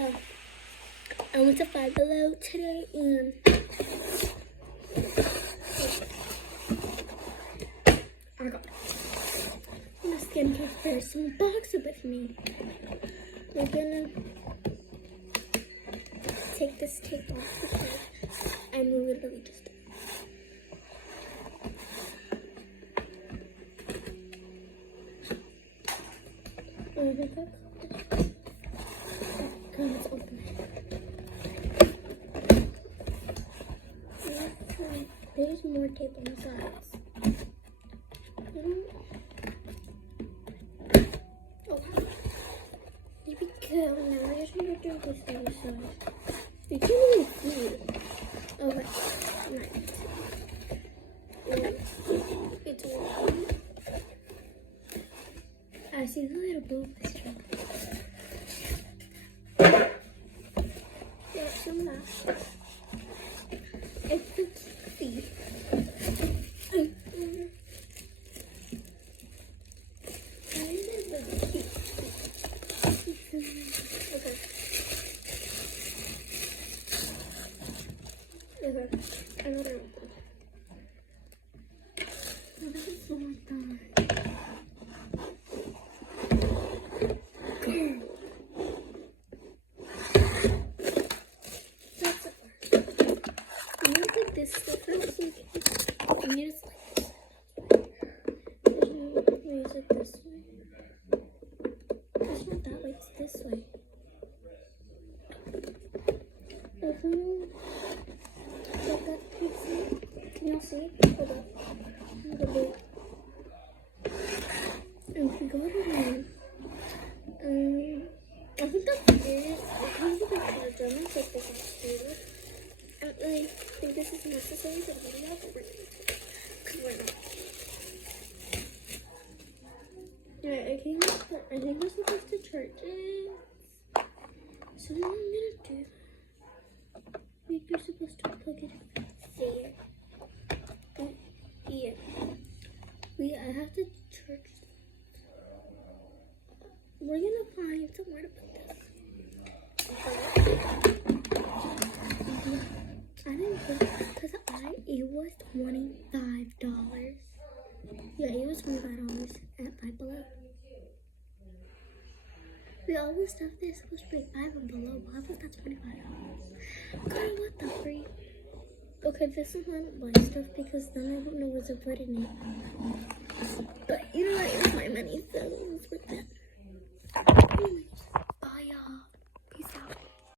So, I went to Five Below today and I got my skincare first and box it with me. We're gonna take this tape off because I'm literally just let's open it. There's more tape on the sides. Oh, there we go. Now we're just gonna do this other side. You can't even see it. Okay, nice. It's warm. I see the little blue picture. There's some left. It's the key. Okay, another one. Oh, that is so much time. That's it. You need to take this stuff out so you can use it like this. Use it this way. It's not that way, it's this way. If you like that pizza, can y'all see? Hold up. And if you go to I think that's it. It comes with a charger. I'm gonna take this off. I don't really think this is necessary for the video, but we're going to. Because we're not. Alright, I think we're supposed to charge it. So what I'm gonna do, I think you're supposed to plug it in there. But here. I have to charge. We're gonna find somewhere to put this. I didn't think because it was $25. Yeah, it was $25 at Five Below. We always stuff this supposed to be 5 and below. Why was that $25? God, what the freak? Okay, this is not my stuff because then I don't know what's to put in it. But you know what? It was my money, so it was worth it. Oh my